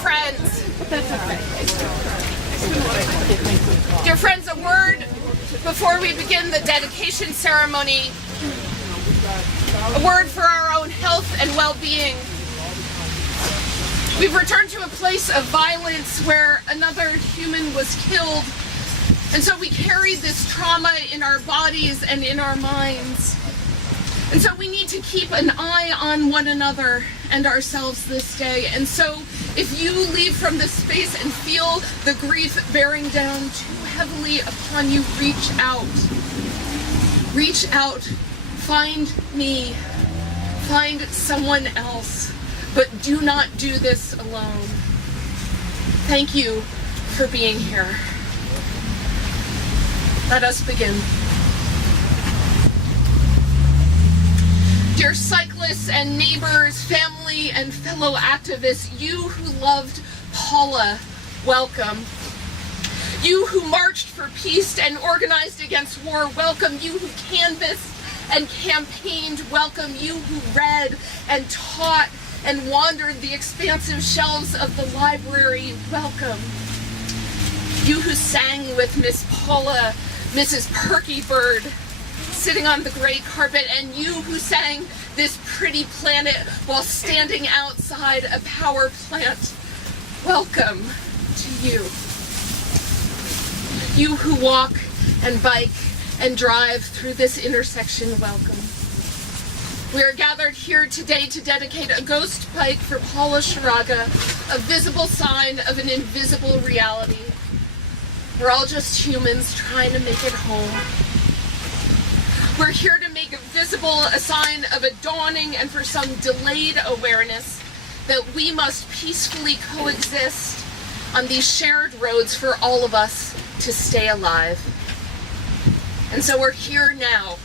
friends. Dear friends, a word before we begin the dedication ceremony. A word for our own health and well-being. We've returned to a place of violence where another human was killed, and so we carry this trauma in our bodies and in our minds. And so we need to keep an eye on one another and ourselves this day. And so if you leave from this space and feel the grief bearing down too heavily upon you, reach out. Reach out. Find me. Find someone else. But do not do this alone. Thank you for being here. Let us begin. Dear cyclists and neighbors, family and fellow activists, you who loved Paula, welcome. You who marched for peace and organized against war, welcome. You who canvassed and campaigned, welcome. You who read and taught and wandered the expansive shelves of the library, welcome. You who sang with Miss Paula, Mrs. Perky Bird, sitting on the gray carpet, and you who sang This Pretty Planet while standing outside a power plant, welcome to you. You who walk and bike and drive through this intersection, welcome. We are gathered here today to dedicate a ghost bike for Paula Sharaga, a visible sign of an invisible reality. We're all just humans trying to make it home. We're here to make visible a sign of a dawning and for some delayed awareness that we must peacefully coexist on these shared roads for all of us to stay alive. And so we're here now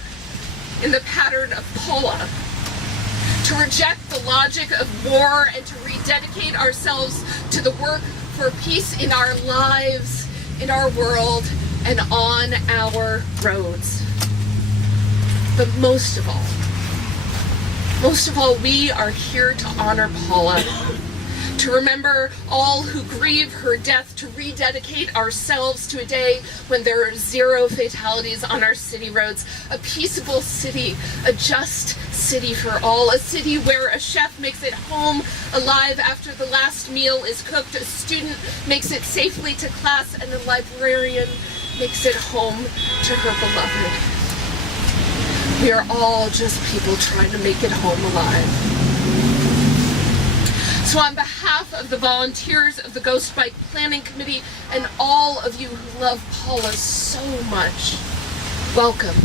in the pattern of Paula to reject the logic of war and to rededicate ourselves to the work for peace in our lives, in our world, and on our roads. But most of all, we are here to honor Paula, to remember all who grieve her death, to rededicate ourselves to a day when there are 0 fatalities on our city roads, a peaceable city, a just city for all, a city where a chef makes it home alive after the last meal is cooked, a student makes it safely to class, and a librarian makes it home to her beloved. We are all just people trying to make it home alive. So on behalf of the volunteers of the Ghost Bike Planning Committee and all of you who love Paula so much, welcome.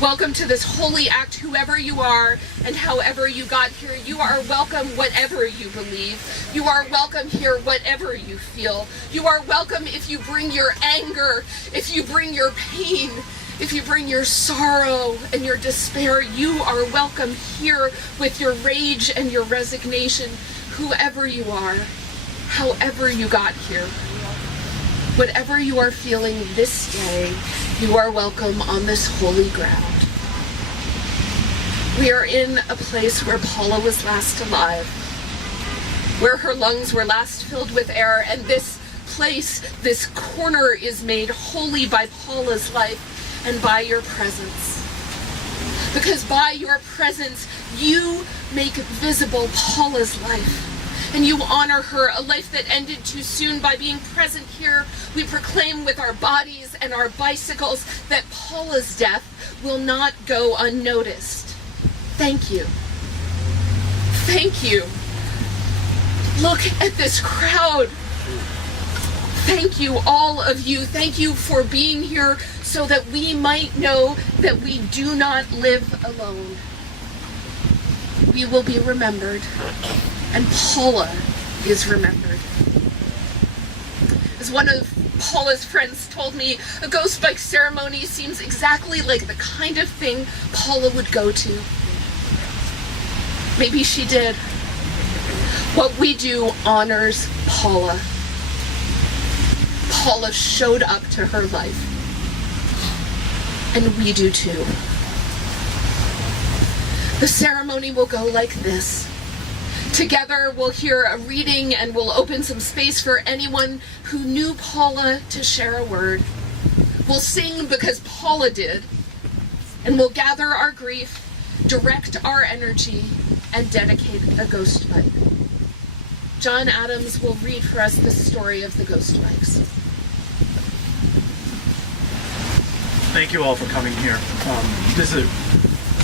Welcome to this holy act, whoever you are and however you got here. You are welcome whatever you believe. You are welcome here whatever you feel. You are welcome if you bring your anger, if you bring your pain, if you bring your sorrow and your despair. You are welcome here with your rage and your resignation. Whoever you are, however you got here, whatever you are feeling this day, you are welcome on this holy ground. We are in a place where Paula was last alive, where her lungs were last filled with air, and this place, this corner, is made holy by Paula's life and by your presence. Because by your presence, you make visible Paula's life, and you honor her, a life that ended too soon. By being present here, we proclaim with our bodies and our bicycles that Paula's death will not go unnoticed. Thank you. Thank you. Look at this crowd. Thank you, all of you. Thank you for being here so that we might know that we do not live alone. We will be remembered, and Paula is remembered. As one of Paula's friends told me, a ghost bike ceremony seems exactly like the kind of thing Paula would go to. Maybe she did. What we do honors Paula. Paula showed up to her life, and we do too. The ceremony will go like this. Together, we'll hear a reading and we'll open some space for anyone who knew Paula to share a word. We'll sing because Paula did, and we'll gather our grief, direct our energy, and dedicate a ghost bike. John Adams will read for us the story of the ghost bikes. Thank you all for coming here. Just a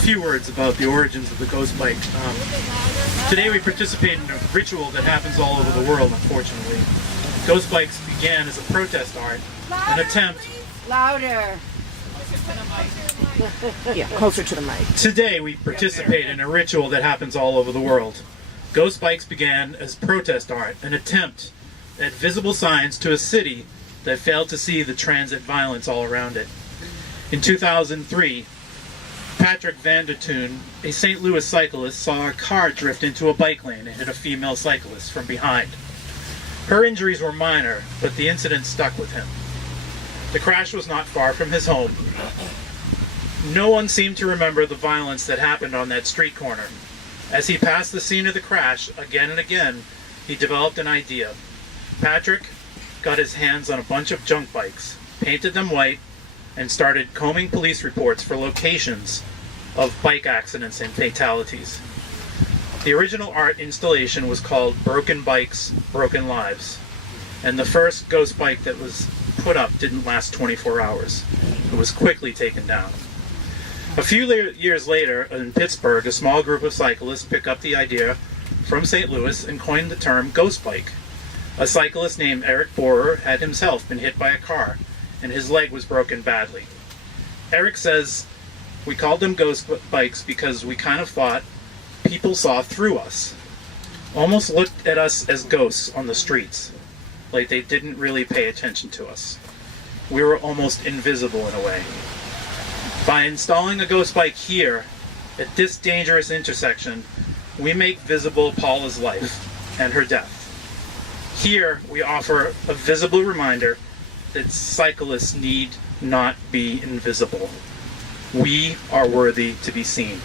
few words about the origins of the ghost bike. Today we participate in a ritual that happens all over the world, unfortunately. Ghost bikes began as a protest art, an attempt... Louder. Yeah, closer to the mic. Today we participate in a ritual that happens all over the world. Ghost bikes began as protest art, an attempt at visible signs to a city that failed to see the transit violence all around it. In 2003, Patrick Vandertoon, a St. Louis cyclist, saw a car drift into a bike lane and hit a female cyclist from behind. Her injuries were minor, but the incident stuck with him. The crash was not far from his home. No one seemed to remember the violence that happened on that street corner. As he passed the scene of the crash again and again, he developed an idea. Patrick got his hands on a bunch of junk bikes, painted them white, and started combing police reports for locations of bike accidents and fatalities. The original art installation was called Broken Bikes, Broken Lives, and the first ghost bike that was put up didn't last 24 hours. It was quickly taken down. A few years later, in Pittsburgh, a small group of cyclists picked up the idea from St. Louis and coined the term ghost bike. A cyclist named Eric Borer had himself been hit by a car, and his leg was broken badly. Eric says, "We called them ghost bikes because we kind of thought people saw through us, almost looked at us as ghosts on the streets, like they didn't really pay attention to us. We were almost invisible in a way." By installing a ghost bike here, at this dangerous intersection, we make visible Paula's life and her death. Here, we offer a visible reminder that cyclists need not be invisible. We are worthy to be seen.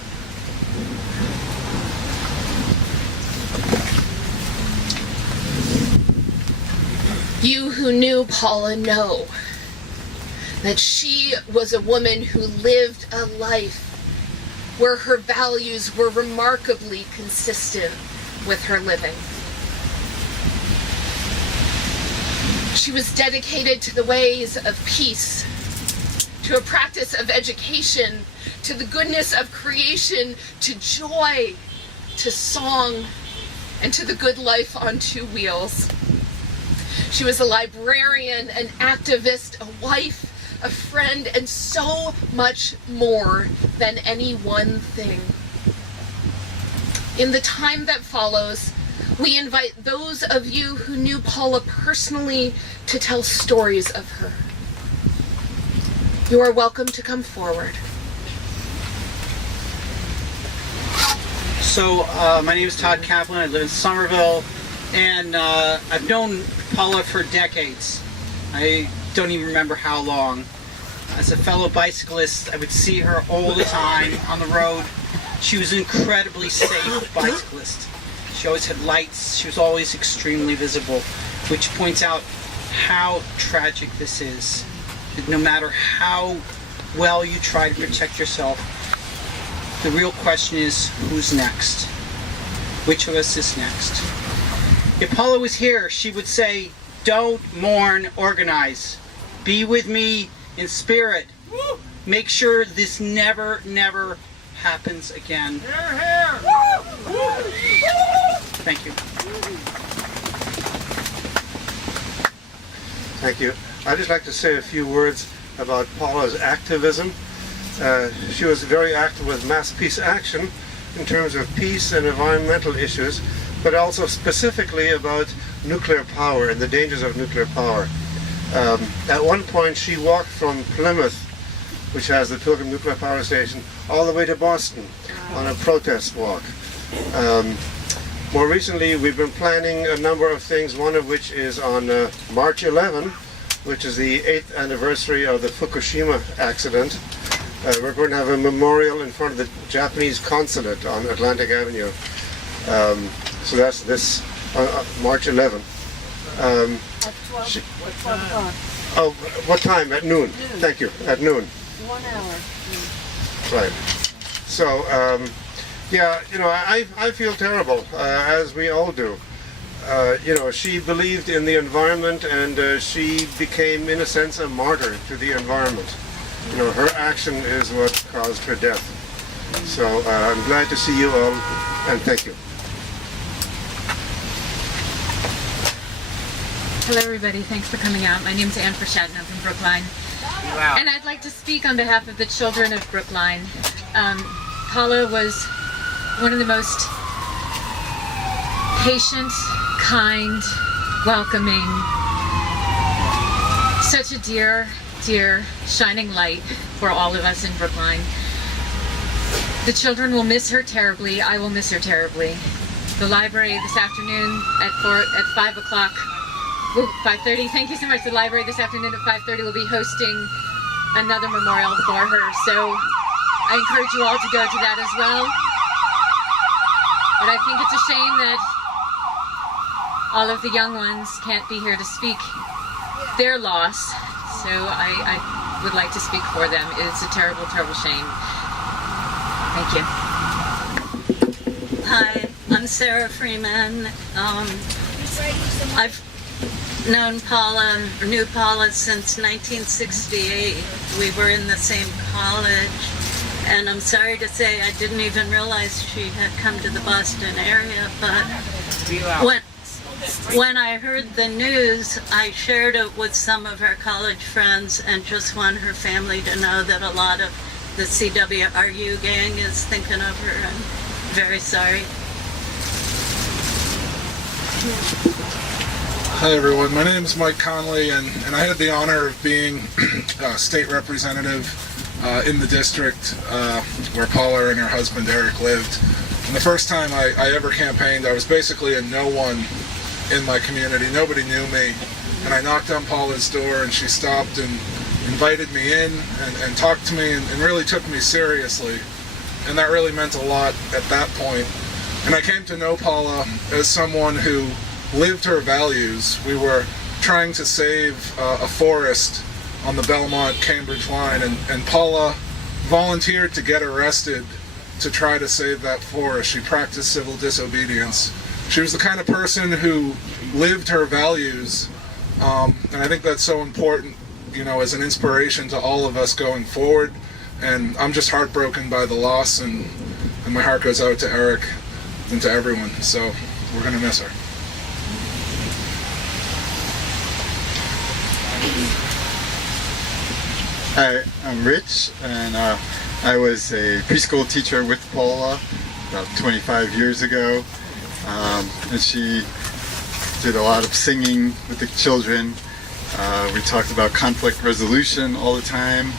You who knew Paula know that she was a woman who lived a life where her values were remarkably consistent with her living. She was dedicated to the ways of peace, to a practice of education, to the goodness of creation, to joy, to song, and to the good life on two wheels. She was a librarian, an activist, a wife, a friend, and so much more than any one thing. In the time that follows, we invite those of you who knew Paula personally to tell stories of her. You are welcome to come forward. So, my name is Todd Kaplan. I live in Somerville, and I've known Paula for decades. I don't even remember how long. As a fellow bicyclist, I would see her all the time on the road. She was an incredibly safe bicyclist. She always had lights. She was always extremely visible, which points out how tragic this is. That no matter how well you try to protect yourself, the real question is, who's next? Which of us is next? If Paula was here, she would say, "Don't mourn, organize. Be with me in spirit. Make sure this never, never happens again." Thank you. Thank you. I'd just like to say a few words about Paula's activism. She was very active with Mass Peace Action in terms of peace and environmental issues, but also specifically about nuclear power and the dangers of nuclear power. At one point she walked from Plymouth, which has the Pilgrim Nuclear Power Station, all the way to Boston on a protest walk. More recently we've been planning a number of things, one of which is on March 11, which is the 8th anniversary of the Fukushima accident. We're going to have a memorial in front of the Japanese consulate on Atlantic Avenue. So that's this March 11th. At 12, She- 12 o'clock. Oh, what time? At noon. Thank you. At noon. 1 hour. Right. So, yeah, you know, I feel terrible, as we all do. You know, she believed in the environment, and she became, in a sense, a martyr to the environment. You know, her action is what caused her death. So I'm glad to see you all, and thank you. Hello everybody, thanks for coming out. My name's Anne Frechette, I'm from Brookline. Wow. And I'd like to speak on behalf of the children of Brookline. Paula was one of the most patient, kind, welcoming, such a dear, dear shining light for all of us in Brookline. The children will miss her terribly. I will miss her terribly. The library this afternoon at 5 o'clock. 5:30. Thank you so much. The library this afternoon at 5:30 will be hosting another memorial for her. So I encourage you all to go to that as well. But I think it's a shame that all of the young ones can't be here to speak their loss. So I would like to speak for them. It's a terrible, terrible shame. Thank you. Hi, I'm Sarah Freeman. I've known Paula, or knew Paula since 1968. We were in the same college, and I'm sorry to say I didn't even realize she had come to the Boston area, but when I heard the news, I shared it with some of her college friends and just want her family to know that a lot of the CWRU gang is thinking of her. I'm very sorry. Hi everyone, my name is Mike Conley, and I had the honor of being state representative in the district where Paula and her husband Eric lived. And the first time I ever campaigned, I was basically a no one in my community. Nobody knew me, and I knocked on Paula's door, and she stopped and invited me in and talked to me and really took me seriously. And that really meant a lot at that point. And I came to know Paula as someone who lived her values. We were trying to save a forest on the Belmont-Cambridge line, and Paula volunteered to get arrested to try to save that forest. She practiced civil disobedience. She was the kind of person who lived her values, and I think that's so important, you know, as an inspiration to all of us going forward. And I'm just heartbroken by the loss, and my heart goes out to Eric and to everyone. So we're going to miss her. Hi, I'm Rich, and I was a preschool teacher with Paula about 25 years ago, and she did a lot of singing with the children. We talked about conflict resolution all the time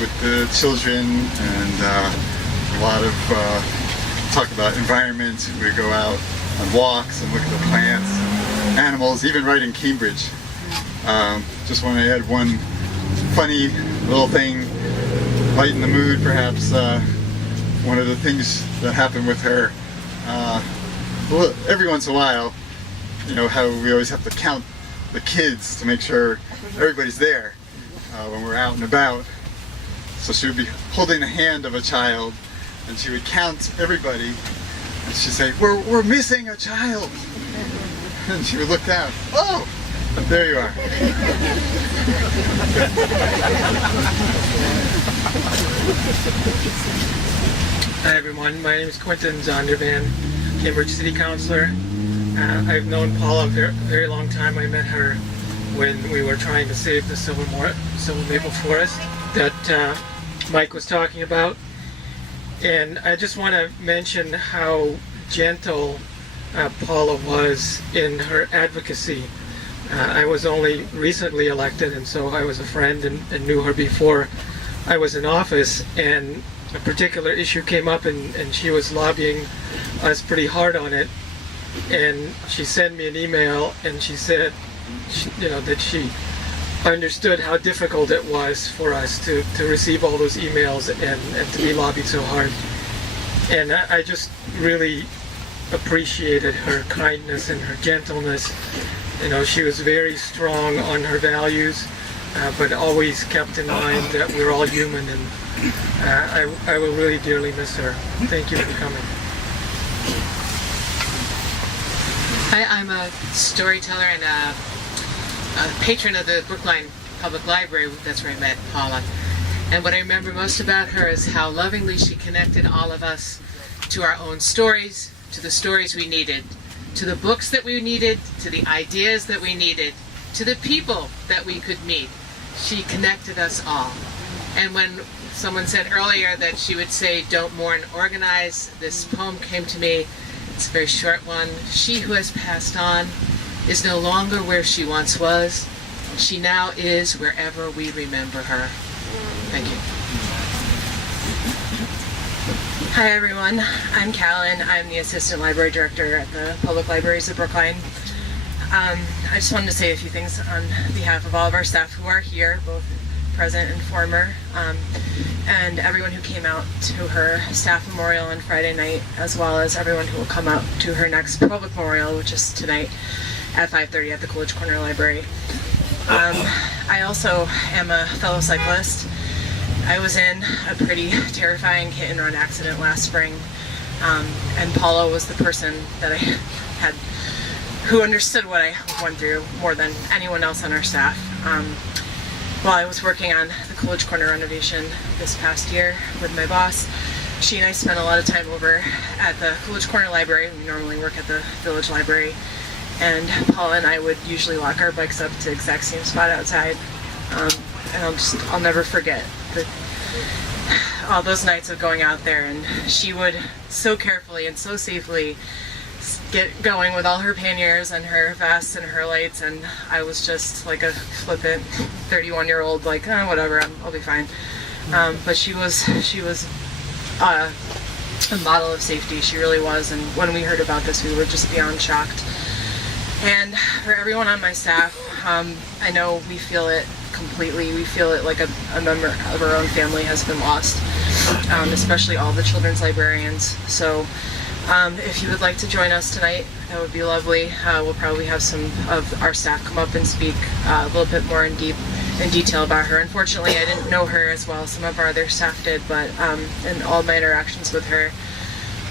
with the children, and a lot of talk about environment. We go out on walks and look at the plants, and animals, even right in Cambridge. Just want to add one funny little thing, lighten the mood perhaps. One of the things that happened with her, well, every once in a while, you know how we always have to count the kids to make sure everybody's there when we're out and about. So she would be holding the hand of a child, and she would count everybody, and she'd say, we're missing a child. And she would look down, oh, there you are. Hi everyone, my name is Quentin Zondervan, Cambridge City Councilor. I've known Paula a very long time. I met her when we were trying to save the silver maple forest that Mike was talking about. And I just want to mention how gentle Paula was in her advocacy. I was only recently elected, and so I was a friend and knew her before I was in office, and a particular issue came up, and she was lobbying us pretty hard on it. And she sent me an email, and she said, you know, that she understood how difficult it was for us to receive all those emails and to be lobbied so hard. And I just really appreciated her kindness and her gentleness. You know, she was very strong on her values, but always kept in mind that we're all human, and I will really dearly miss her. Thank you for coming. Hi, I'm a storyteller and a patron of the Brookline Public Library. That's where I met Paula. And what I remember most about her is how lovingly she connected all of us to our own stories, to the stories we needed, to the books that we needed, to the ideas that we needed, to the people that we could meet. She connected us all. And when someone said earlier that she would say, "Don't mourn, organize," this poem came to me. It's a very short one. She who has passed on is no longer where she once was. She now is wherever we remember her. Thank you. Hi everyone, I'm Callan. I'm the Assistant Library Director at the Public Libraries of Brookline. I just wanted to say a few things on behalf of all of our staff who are here, both present and former, and everyone who came out to her staff memorial on Friday night, as well as everyone who will come out to her next public memorial, which is tonight at 5:30 at the Coolidge Corner Library. I also am a fellow cyclist. I was in a pretty terrifying hit and run accident last spring, and Paula was the person that I had who understood what I went through more than anyone else on our staff. While I was working on the Coolidge Corner renovation this past year with my boss, she and I spent a lot of time over at the Coolidge Corner Library. We normally work at the Village Library, and Paula and I would usually lock our bikes up to the exact same spot outside. And I'll never forget all those nights of going out there, and she would so carefully and so safely get going with all her panniers and her vests and her lights, and I was just like a flippant 31-year-old, like, whatever, I'll be fine. But she was a model of safety. She really was, and when we heard about this, we were just beyond shocked. And for everyone on my staff, I know we feel it completely. We feel it like a member of our own family has been lost, especially all the children's librarians. So if you would like to join us tonight, that would be lovely. We'll probably have some of our staff come up and speak a little bit more in detail about her. Unfortunately, I didn't know her as well as some of our other staff did, but in all my interactions with her,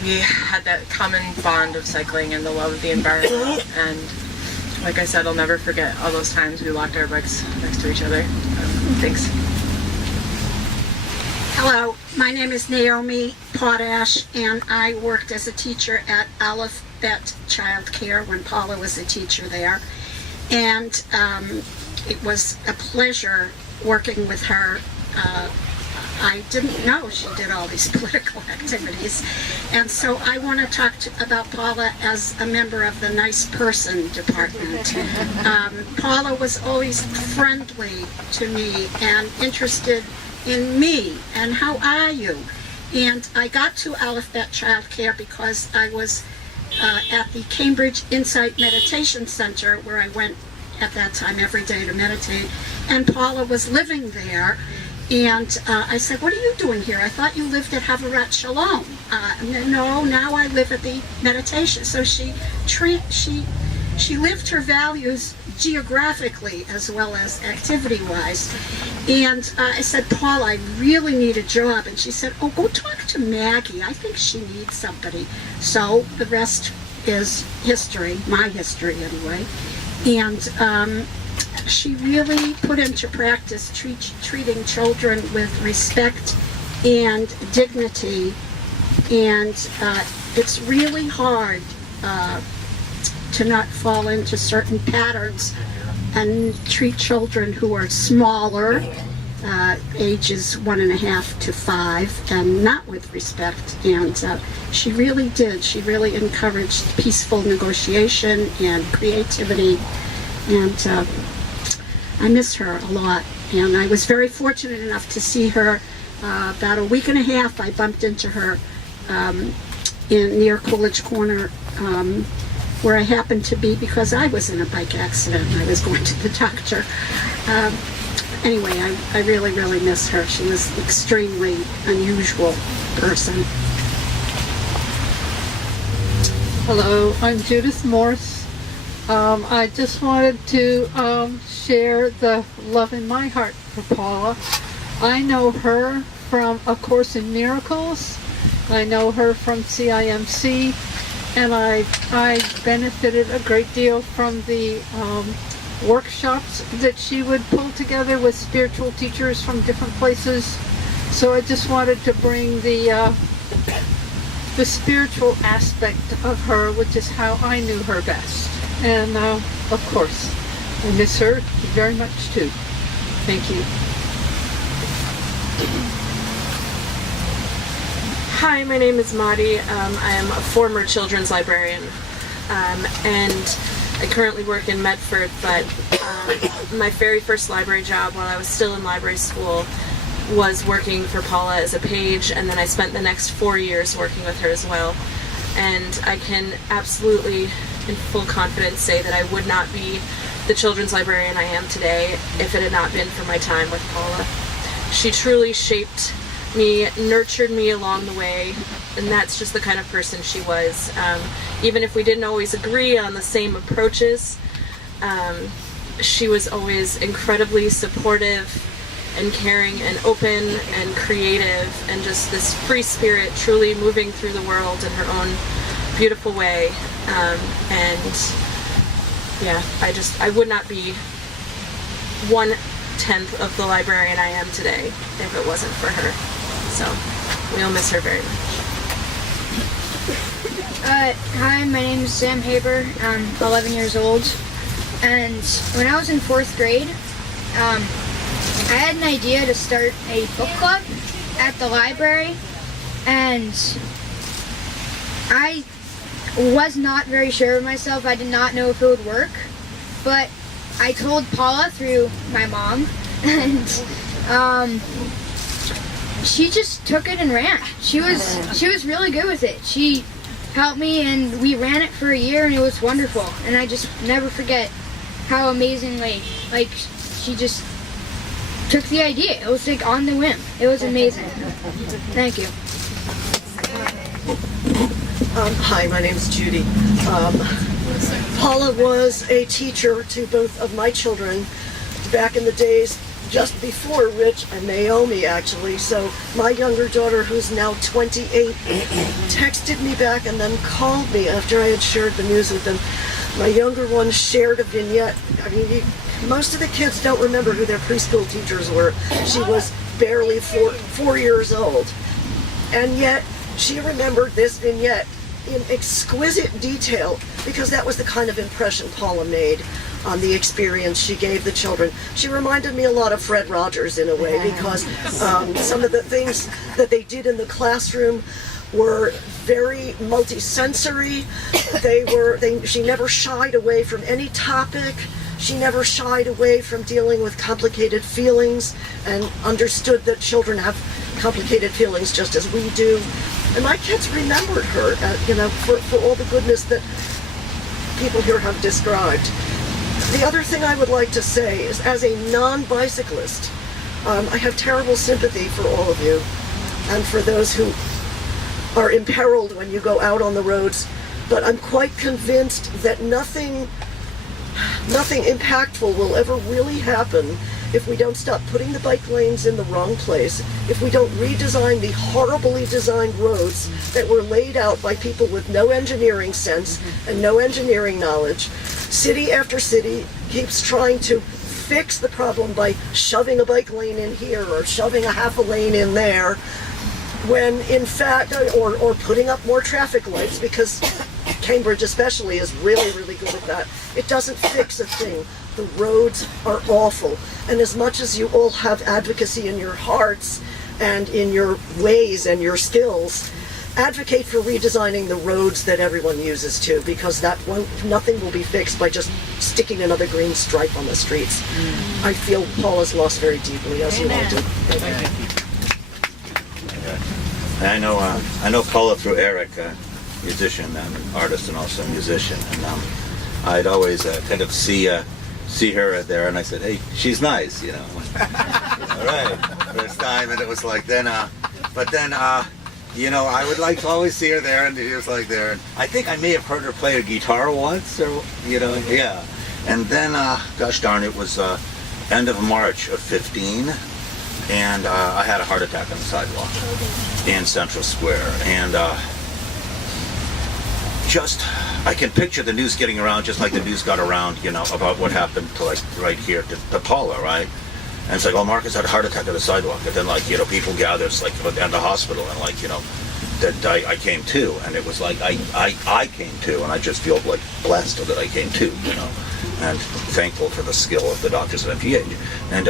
we had that common bond of cycling and the love of the environment. And like I said, I'll never forget all those times we locked our bikes next to each other. Thanks. Hello, my name is Naomi Potash, and I worked as a teacher at Everett Child Care when Paula was a teacher there. And it was a pleasure working with her. I didn't know she did all these political activities. And so I want to talk about Paula as a member of the nice person department. Paula was always friendly to me and interested in me and how are you. And I got to Everett Child Care because I was at the Cambridge Insight Meditation Center, where I went at that time every day to meditate. And Paula was living there. And I said, "What are you doing here? I thought you lived at Everett Shalom." No, now I live at the meditation. So she lived her values geographically as well as activity-wise. And I said, "Paul, I really need a job." And she said, "Oh, go talk to Maggie. I think she needs somebody." So the rest is history, my history anyway. And she really put into practice treating children with respect and dignity, and it's really hard to not fall into certain patterns and treat children who are smaller, ages 1.5 to 5, and not with respect. And she really did. She really encouraged peaceful negotiation and creativity, and I miss her a lot. And I was very fortunate enough to see her about a week and a half. I bumped into her near Coolidge Corner, where I happened to be because I was in a bike accident and I was going to the doctor. Anyway, I really, really miss her. She was an extremely unusual person. Hello, I'm Judith Morse. I just wanted to share the love in my heart for Paula. I know her from A Course in Miracles. I know her from CIMC, and I benefited a great deal from the workshops that she would pull together with spiritual teachers from different places. So I just wanted to bring the spiritual aspect of her, which is how I knew her best. And of course, I miss her very much too. Thank you. Hi, my name is Maudie. I am a former children's librarian, and I currently work in Medford, but my very first library job while I was still in library school was working for Paula as a page, and then I spent the next 4 years working with her as well. And I can absolutely, in full confidence, say that I would not be the children's librarian I am today if it had not been for my time with Paula. She truly shaped me, nurtured me along the way, and that's just the kind of person she was. Even if we didn't always agree on the same approaches, she was always incredibly supportive and caring and open and creative, and just this free spirit truly moving through the world in her own beautiful way. And yeah, I would not be 1/10 of the librarian I am today if it wasn't for her. So we'll miss her very much. Hi, my name is Sam Haber. I'm 11 years old, and when I was in 4th grade, I had an idea to start a book club at the library, and I was not very sure of myself. I did not know if it would work, but I told Paula through my mom, and she just took it and ran. She was really good with it. She helped me, and we ran it for a year, and it was wonderful. And I just never forget how amazingly, like, she just took the idea. It was like on the whim. It was amazing. Thank you. Hi, my name is Judy. Paula was a teacher to both of my children back in the days just before Rich and Naomi, actually. So my younger daughter, who's now 28, texted me back and then called me after I had shared the news with them. My younger one shared a vignette. I mean, most of the kids don't remember who their preschool teachers were. She was barely four years old. And yet, she remembered this vignette in exquisite detail because that was the kind of impression Paula made on the experience she gave the children. She reminded me a lot of Fred Rogers in a way because some of the things that they did in the classroom were very multi-sensory. She never shied away from any topic. She never shied away from dealing with complicated feelings and understood that children have complicated feelings just as we do. And my kids remembered her, for all the goodness that people here have described. The other thing I would like to say is, as a non-bicyclist, I have terrible sympathy for all of you and for those who are imperiled when you go out on the roads. But I'm quite convinced that nothing impactful will ever really happen if we don't stop putting the bike lanes in the wrong place, if we don't redesign the horribly designed roads that were laid out by people with no engineering sense and no engineering knowledge. City after city keeps trying to fix the problem by shoving a bike lane in here or shoving a half a lane in there, when in fact, or putting up more traffic lights, because Cambridge especially is really, really good at that. It doesn't fix a thing. The roads are awful. And as much as you all have advocacy in your hearts and in your ways and your skills, advocate for redesigning the roads that everyone uses too, because nothing will be fixed by just sticking another green stripe on the streets. I feel Paula's lost very deeply, as you all do. Thank you. I know Paula through Eric, a musician, an artist and also a musician, and I'd always kind of see her there, and I said, "Hey, she's nice," All right, first time, and it was like then, but then I would like to always see her there, and she was like there. And I think I may have heard her play a guitar once, or yeah. And then, gosh darn, it was end of March of 15, and I had a heart attack on the sidewalk in Central Square, and I can picture the news getting around just like the news got around, about what happened to right here to Paula, right? And it's like, oh, Marcus had a heart attack on the sidewalk, and then at the hospital, and that I came to, and it was like I came to, and I just feel like blessed that I came to, and thankful for the skill of the doctors at MPH, and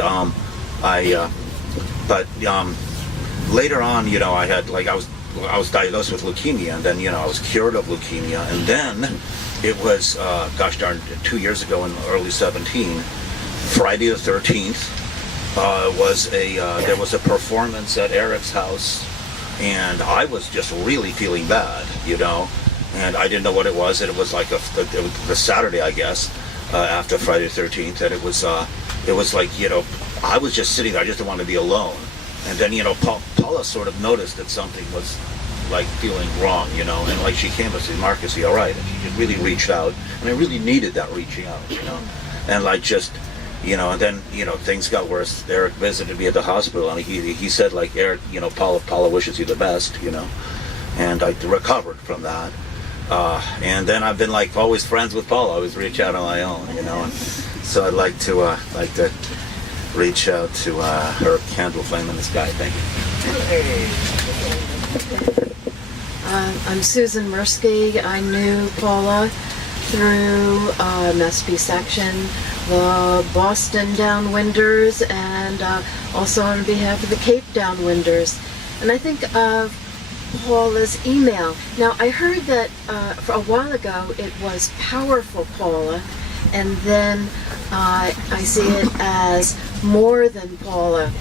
later on, I had I was diagnosed with leukemia, and then I was cured of leukemia, and then it was gosh darn 2 years ago in early 17, Friday the 13th, there was a performance at Eric's house, and I was just really feeling bad, and I didn't know what it was, and it was like the Saturday, I guess, after Friday the 13th, and it was like I was just sitting there, I just didn't want to be alone. And then, Paula sort of noticed that something was, feeling wrong, and, she came and said, Marcus, are you all right? And she just really reached out, and I really needed that reaching out, and, and then, things got worse. Eric visited me at the hospital, and he said, Eric, Paula wishes you the best, and I recovered from that. And then I've been, always friends with Paula. I always reach out on my own, and so I'd like to reach out to her candle flame in the sky. Thank you. I'm Susan Mirsky. I knew Paula through Masterpiece Action, the Boston Downwinders, and also on behalf of the Cape Downwinders. And I think of Paula's email. Now, I heard that for a while ago it was Powerful Paula, and then I see it as More Than Paula.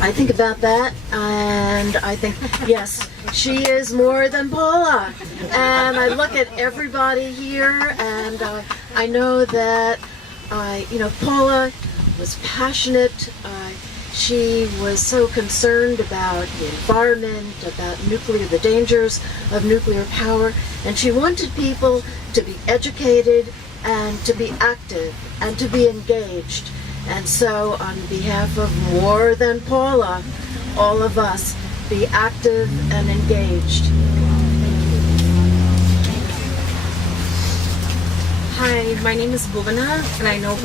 I think about that, and I think, yes, she is more than Paula. And I look at everybody here, and I know that, Paula was passionate. She was so concerned about the environment, about the dangers of nuclear power, and she wanted people to be educated and to be active and to be engaged. And so on behalf of More Than Paula, all of us, be active and engaged. Hi, my name is Bhuvana, and I know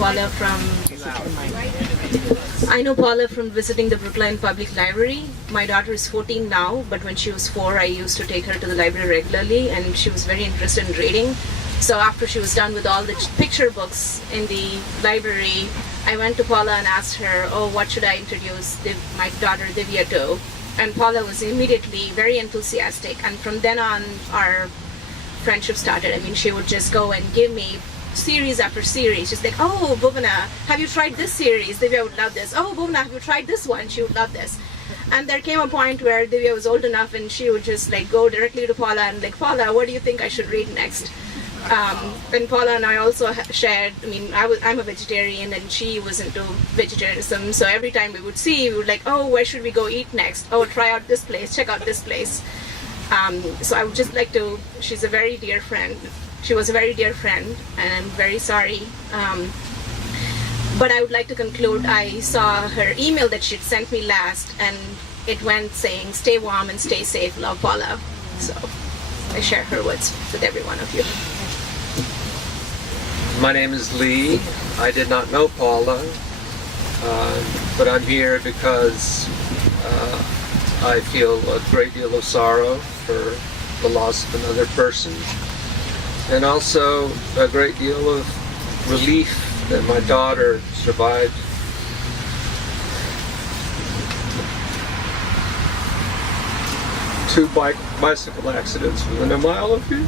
Paula from visiting the Brookline Public Library. My daughter is 14 now, but when she was 4, I used to take her to the library regularly, and she was very interested in reading. So after she was done with all the picture books in the library, I went to Paula and asked her, what should I introduce my daughter Divya to? And Paula was immediately very enthusiastic, and from then on our friendship started. I mean, she would just go and give me series after series. She's like, oh, Bhuvana, have you tried this series? Divya would love this. Oh, Bhuvana, have you tried this one? She would love this. And there came a point where Divya was old enough, and she would just go directly to Paula and Paula, what do you think I should read next? And Paula and I also shared, I'm a vegetarian and she was into vegetarianism, so every time we would see, we would where should we go eat next? Oh, try out this place, check out this place. So I would just she's a very dear friend. She was a very dear friend, and I'm very sorry. But I would like to conclude, I saw her email that she'd sent me last, and it went saying, stay warm and stay safe, love, Paula. So I share her words with every one of you. My name is Lee. I did not know Paula, but I'm here because I feel a great deal of sorrow for the loss of another person, and also a great deal of relief that my daughter survived. Two bicycle accidents within a mile of here.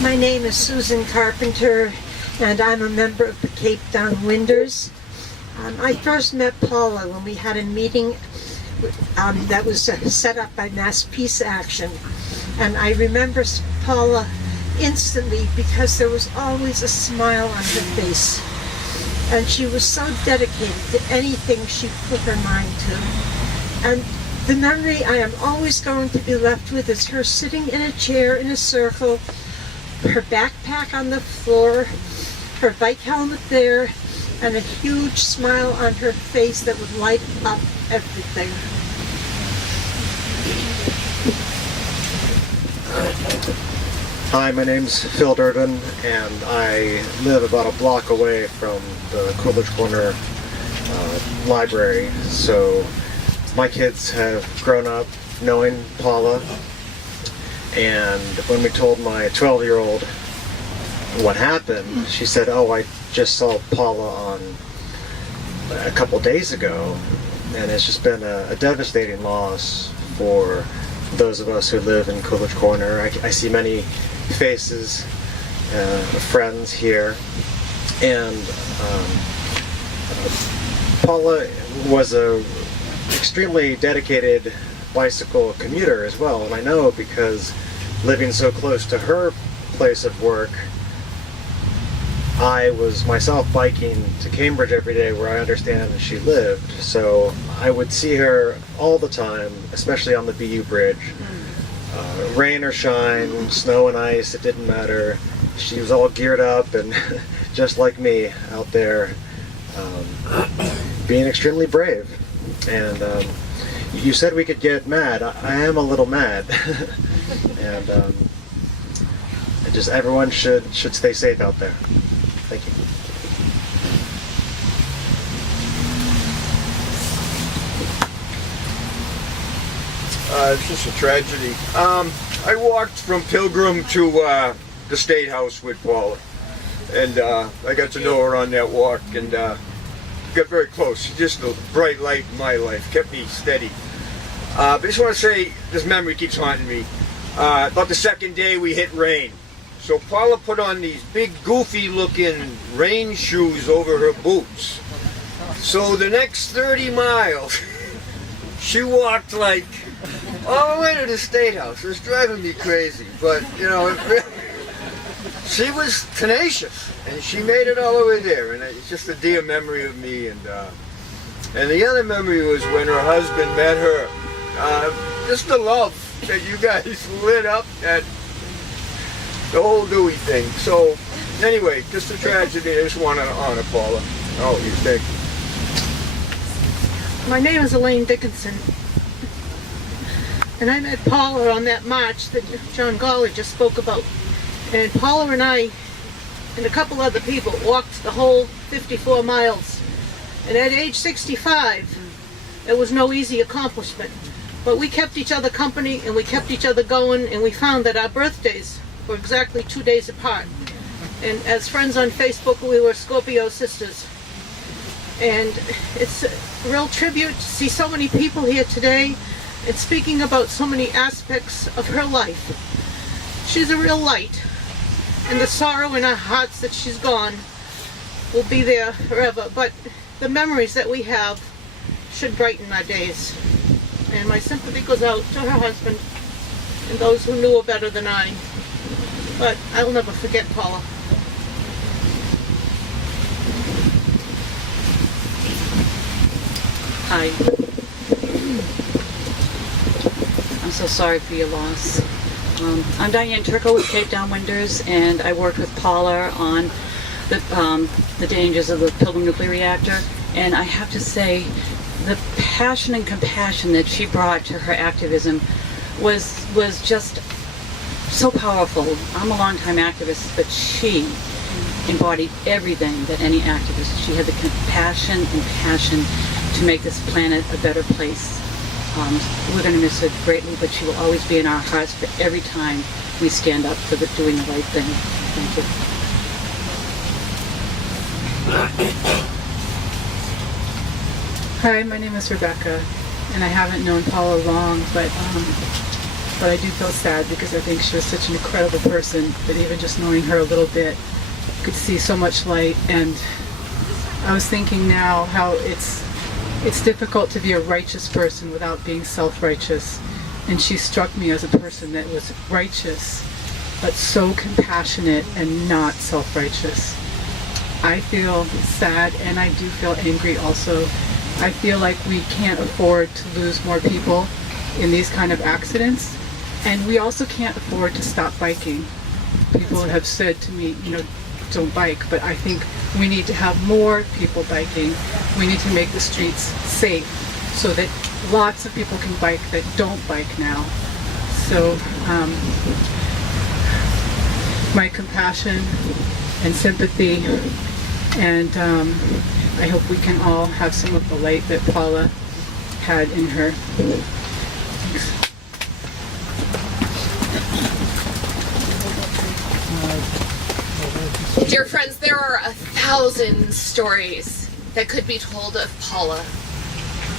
My name is Susan Carpenter, and I'm a member of the Cape Downwinders. I first met Paula when we had a meeting that was set up by Masterpiece Action. And I remember Paula instantly because there was always a smile on her face. and she was so dedicated to anything she put her mind to. And the memory I am always going to be left with is her sitting in a chair in a circle, her backpack on the floor, her bike helmet there, and a huge smile on her face that would light up everything. Hi, my name's Phil Durden, and I live about a block away from the Coolidge Corner library. So my kids have grown up knowing Paula, and when we told my 12-year-old what happened, she said, "Oh, I just saw Paula on a couple days ago," and it's just been a devastating loss for those of us who live in Coolidge Corner. I see many faces, friends here, and Paula was a extremely dedicated bicycle commuter as well, and I know because living so close to her place of work, I was myself biking to Cambridge every day where I understand she lived, so I would see her all the time, especially on the BU Bridge. Rain or shine, snow and ice, it didn't matter. She was all geared up and just like me out there, being extremely brave. And you said we could get mad. I am a little mad. And just everyone should stay safe out there. Thank you. It's just a tragedy. I walked from Pilgrim to the State House with Paula, and I got to know her on that walk, and got very close. She's just a bright light in my life, kept me steady. But I just want to say, this memory keeps haunting me. About the second day we hit rain. So Paula put on these big goofy looking rain shoes over her boots. So the next 30 miles, she walked like all the way to the State House. It was driving me crazy, but you know, she was tenacious, and she made it all the way there. And it's just a dear memory of me. And the other memory was when her husband met her. Just the love that you guys lit up at the whole Dewey thing. So anyway, just a tragedy. I just want to honor Paula. Oh, you think? My name is Elaine Dickinson, and I met Paula on that march that John Gawley just spoke about. And Paula and I and a couple other people walked the whole 54 miles. And at age 65, it was no easy accomplishment. But we kept each other company, and we kept each other going, and we found that our birthdays were exactly 2 days apart. And as friends on Facebook, we were Scorpio sisters. And it's a real tribute to see so many people here today and speaking about so many aspects of her life. She's a real light, and the sorrow in our hearts that she's gone will be there forever. But the memories that we have should brighten our days. And my sympathy goes out to her husband and those who knew her better than I. But I'll never forget Paula. Hi. I'm so sorry for your loss. I'm Diane Turco with Cape Downwinders, and I worked with Paula on the dangers of the Pilgrim nuclear reactor. And I have to say, the passion and compassion that she brought to her activism was just so powerful. I'm a longtime activist, but she embodied everything that any activist. She had the compassion and passion to make this planet a better place. We're going to miss her greatly, but she will always be in our hearts for every time we stand up for doing the right thing. Thank you. Hi, my name is Rebecca, and I haven't known Paula long, but I do feel sad because I think she was such an incredible person that even just knowing her a little bit, you could see so much light. And I was thinking now how it's difficult to be a righteous person without being self-righteous, and she struck me as a person that was righteous but so compassionate and not self-righteous. I feel sad and I do feel angry also. I feel like we can't afford to lose more people in these kind of accidents, and we also can't afford to stop biking. People have said to me, don't bike, but I think we need to have more people biking. We need to make the streets safe so that lots of people can bike that don't bike now. So my compassion and sympathy, and I hope we can all have some of the light that Paula had in her. Thanks. Dear friends, there are 1,000 stories that could be told of Paula,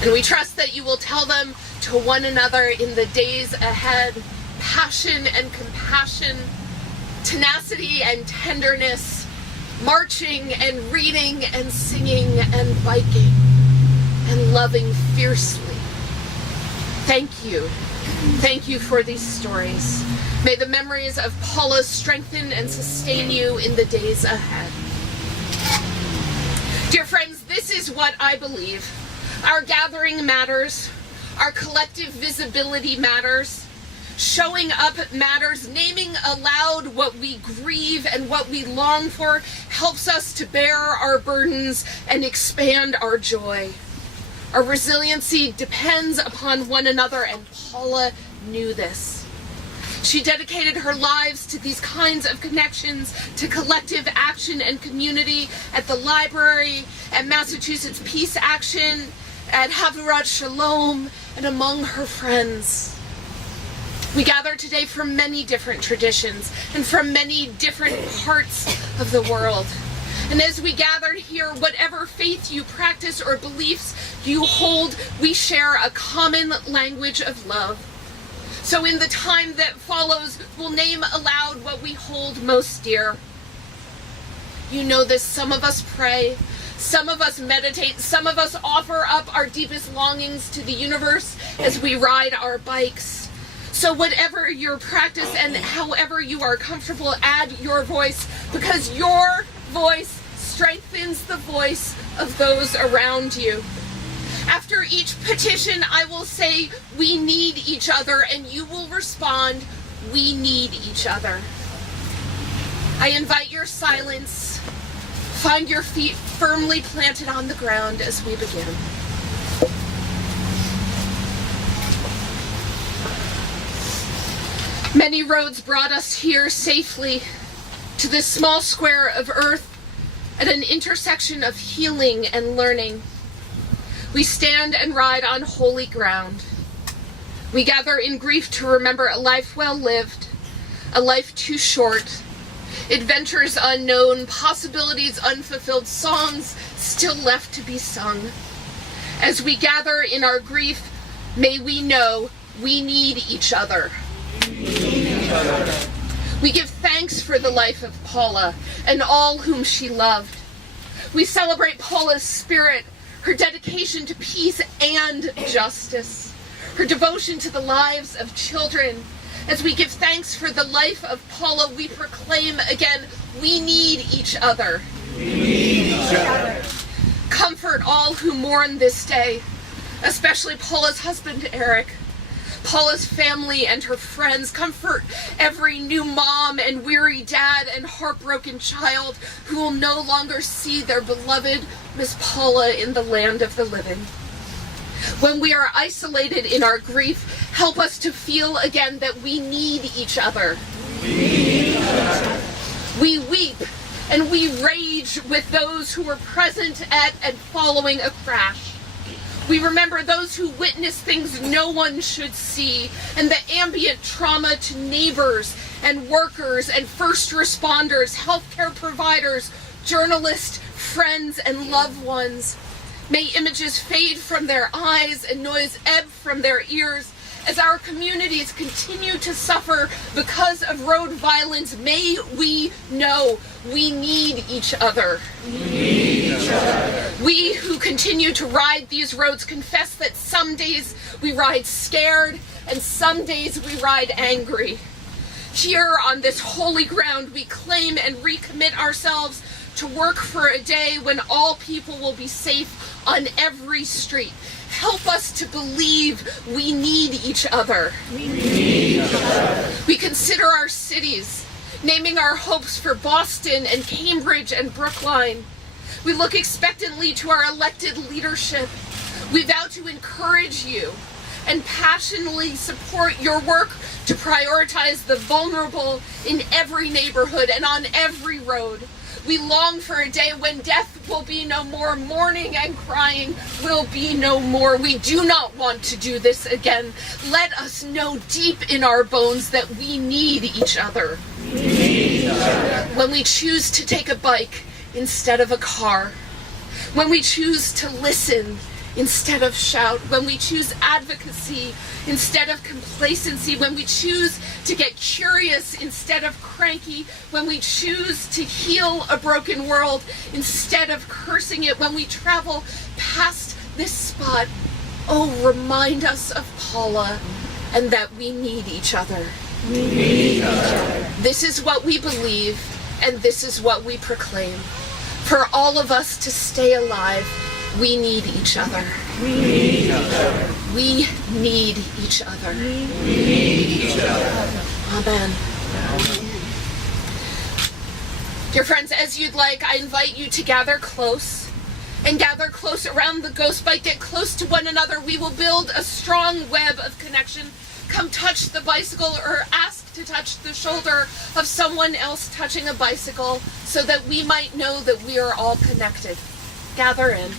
and we trust that you will tell them to one another in the days ahead. Passion and compassion, tenacity and tenderness, marching and reading and singing and biking and loving fiercely. Thank you. Thank you for these stories. May the memories of Paula strengthen and sustain you in the days ahead. Dear friends, this is what I believe. Our gathering matters. Our collective visibility matters. Showing up matters. Naming aloud what we grieve and what we long for helps us to bear our burdens and expand our joy. Our resiliency depends upon one another, and Paula knew this. She dedicated her lives to these kinds of connections, to collective action and community at the library, at Massachusetts Peace Action, at Havurat Shalom, and among her friends. We gather today from many different traditions and from many different parts of the world. And as we gather here, whatever faith you practice or beliefs you hold, we share a common language of love. So in the time that follows, we'll name aloud what we hold most dear. You know this, some of us pray, some of us meditate, some of us offer up our deepest longings to the universe as we ride our bikes. So whatever your practice and however you are comfortable, add your voice, because your voice strengthens the voice of those around you. After each petition, I will say, we need each other, and you will respond, we need each other. I invite your silence. Find your feet firmly planted on the ground as we begin. Many roads brought us here safely to this small square of earth at an intersection of healing and learning. We stand and ride on holy ground. We gather in grief to remember a life well lived, a life too short, adventures unknown, possibilities unfulfilled, songs still left to be sung. As we gather in our grief, may we know we need each other. We give thanks for the life of Paula and all whom she loved. We celebrate Paula's spirit, her dedication to peace and justice, her devotion to the lives of children. As we give thanks for the life of Paula, we proclaim again, we need each other. We need each other. Comfort all who mourn this day, especially Paula's husband, Eric, Paula's family and her friends. Comfort every new mom and weary dad and heartbroken child who will no longer see their beloved Miss Paula in the land of the living. When we are isolated in our grief, help us to feel again that we need each other. We need each other. We weep and we rage with those who were present at and following a crash. We remember those who witnessed things no one should see, and the ambient trauma to neighbors and workers and first responders, healthcare providers, journalists, friends, and loved ones. May images fade from their eyes and noise ebb from their ears. As our communities continue to suffer because of road violence, may we know we need each other. We need each other. We who continue to ride these roads confess that some days we ride scared and some days we ride angry. Here on this holy ground, we claim and recommit ourselves to work for a day when all people will be safe on every street. Help us to believe we need each other. We need each other. We consider our cities, naming our hopes for Boston and Cambridge and Brookline. We look expectantly to our elected leadership. We vow to encourage you and passionately support your work to prioritize the vulnerable in every neighborhood and on every road. We long for a day when death will be no more, mourning and crying will be no more. We do not want to do this again. Let us know deep in our bones that we need each other. We need each other. When we choose to take a bike instead of a car, when we choose to listen instead of shout, when we choose advocacy instead of complacency, when we choose to get curious instead of cranky, when we choose to heal a broken world instead of cursing it, when we travel past this spot, oh, remind us of Paula and that we need each other. We need each other. This is what we believe, and this is what we proclaim. For all of us to stay alive, we need each other. We need each other. We need each other. We need each other. Amen. Dear friends, as you'd like, I invite you to gather close and gather close around the ghost bike. Get close to one another. We will build a strong web of connection. Come touch the bicycle or ask to touch the shoulder of someone else touching a bicycle so that we might know that we are all connected. Gather in.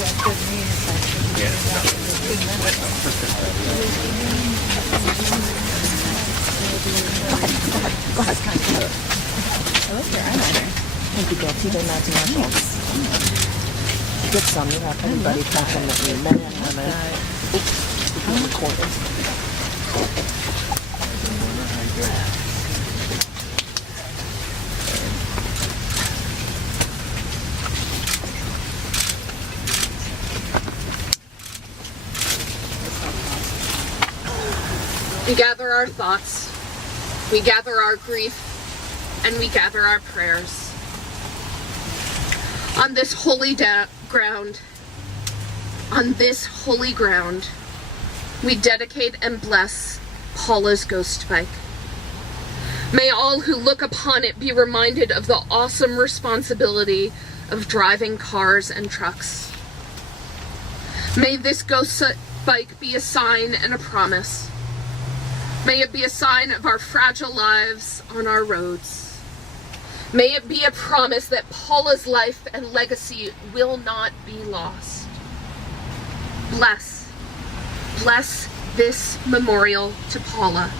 Go ahead. I like your eyeliner. Thank you, Bill. TJ Matthew Marshall. Get some. You have everybody compliment you, men and women. Oops, being recorded. We gather our thoughts, we gather our grief, and we gather our prayers. On this holy ground, we dedicate and bless Paula's ghost bike. May all who look upon it be reminded of the awesome responsibility of driving cars and trucks. May this ghost bike be a sign and a promise. May it be a sign of our fragile lives on our roads. May it be a promise that Paula's life and legacy will not be lost. Bless this memorial to Paula,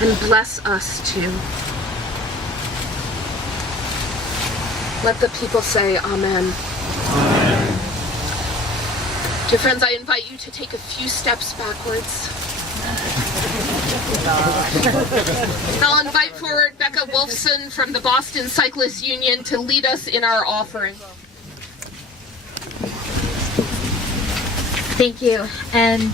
and bless us too. Let the people say amen. Amen. Dear friends, I invite you to take a few steps backwards. I'll invite forward Becca Wolfson from the Boston Cyclists Union to lead us in our offering. Thank you. And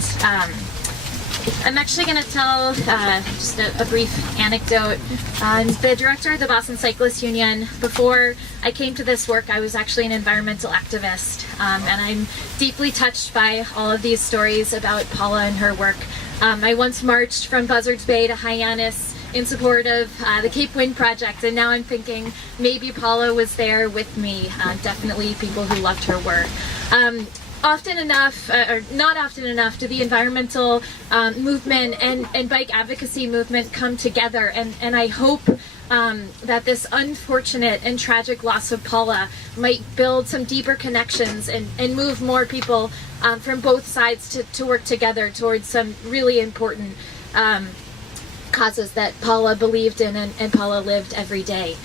I'm actually going to tell just a brief anecdote. I'm the director of the Boston Cyclists Union. Before I came to this work, I was actually an environmental activist. And I'm deeply touched by all of these stories about Paula and her work. I once marched from Buzzards Bay to Hyannis in support of the Cape Wind Project, and now I'm thinking maybe Paula was there with me. Definitely people who loved her work. Often enough, or not often enough, do the environmental movement and bike advocacy movement come together, and I hope that this unfortunate and tragic loss of Paula might build some deeper connections and move more people from both sides to work together towards some really important causes that Paula believed in and Paula lived every day.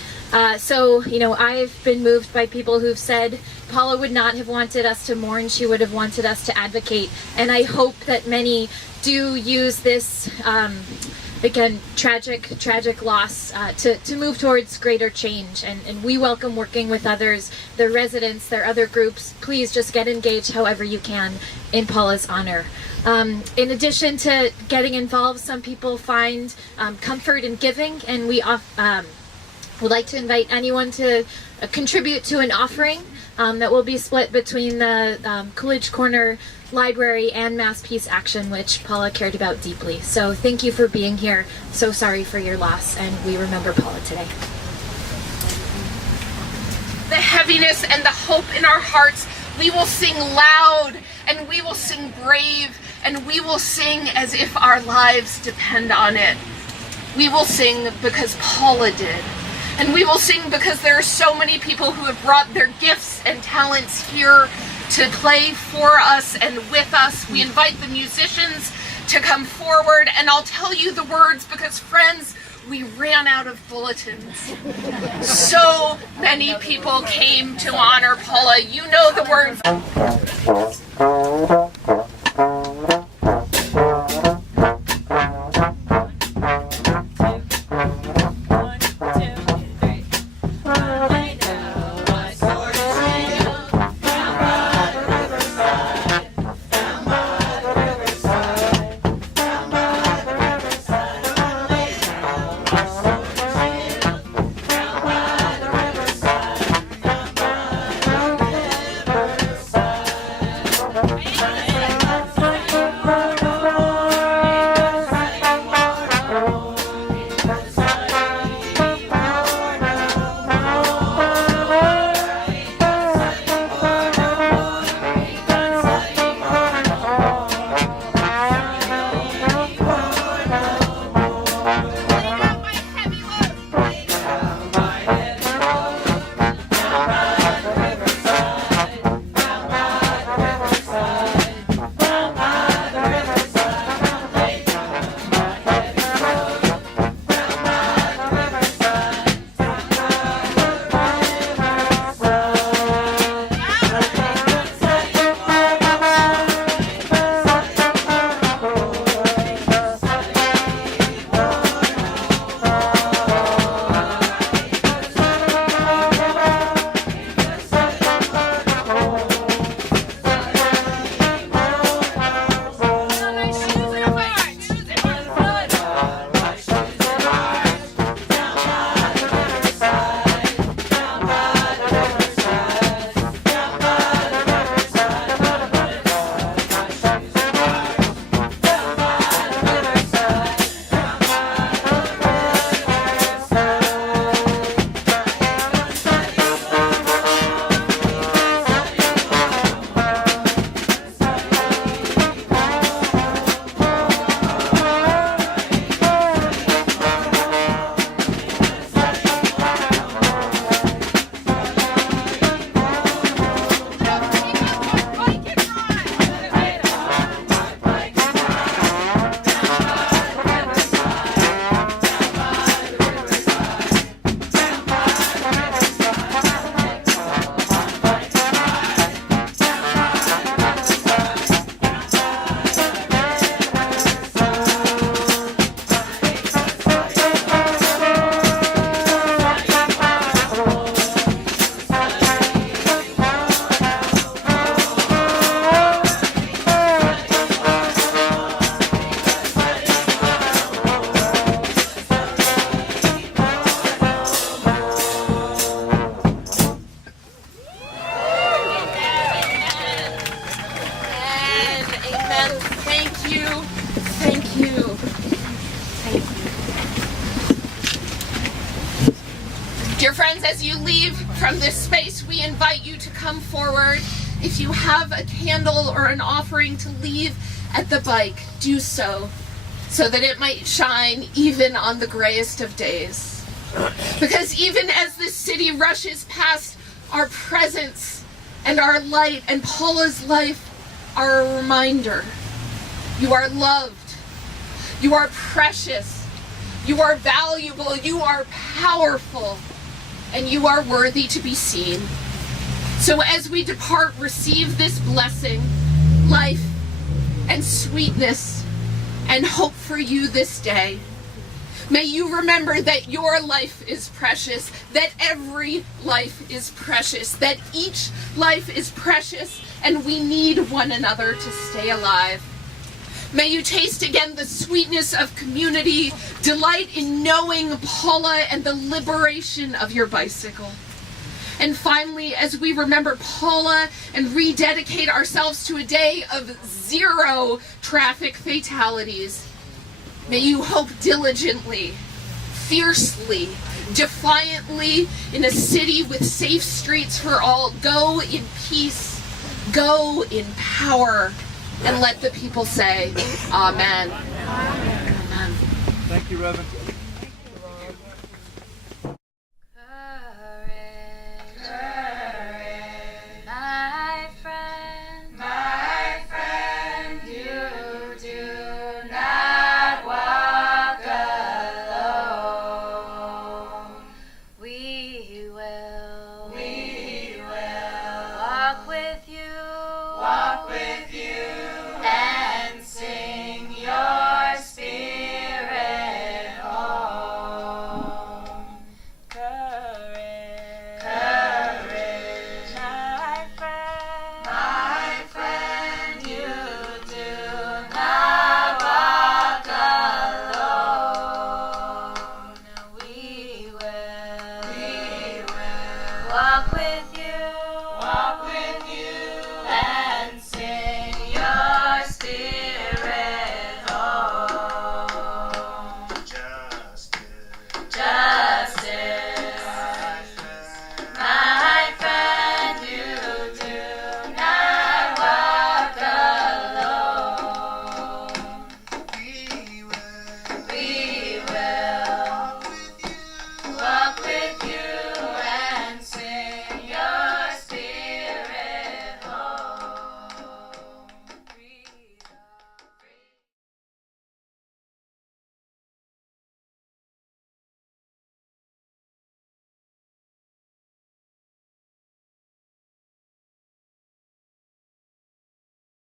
So, you know, I've been moved by people who've said Paula would not have wanted us to mourn, she would have wanted us to advocate, and I hope that many do use this again, tragic loss to move towards greater change. And we welcome working with others, their residents, their other groups. Please just get engaged however you can in Paula's honor. In addition to getting involved, some people find comfort in giving, and we would like to invite anyone to contribute to an offering that will be split between the Coolidge Corner Library and Mass Peace Action, which Paula cared about deeply. So thank you for being here. So sorry for your loss, and we remember Paula today. The heaviness and the hope in our hearts, we will sing loud, and we will sing brave, and we will sing as if our lives depend on it. We will sing because Paula did. And we will sing because there are so many people who have brought their gifts and talents here to play for us and with us. We invite the musicians to come forward, and I'll tell you the words because, friends, we ran out of bulletins. So many people came to honor Paula. You know the words. Dear friends, as you leave from this space, we invite you to come forward. If you have a candle or an offering to leave at the bike, do so that it might shine even on the grayest of days. Because even as this city rushes past, our presence and our light and Paula's life are a reminder. You are loved. You are precious. You are valuable. You are powerful. And you are worthy to be seen. So as we depart, receive this blessing, life, and sweetness, and hope for you this day. May you remember that your life is precious, that every life is precious, that each life is precious, and we need one another to stay alive. May you taste again the sweetness of community, delight in knowing Paula and the liberation of your bicycle. And finally, as we remember Paula and rededicate ourselves to a day of 0 traffic fatalities, may you hope diligently, fiercely, defiantly in a city with safe streets for all. Go in peace, go in power, and let the people say, Amen. Thank you, Reverend.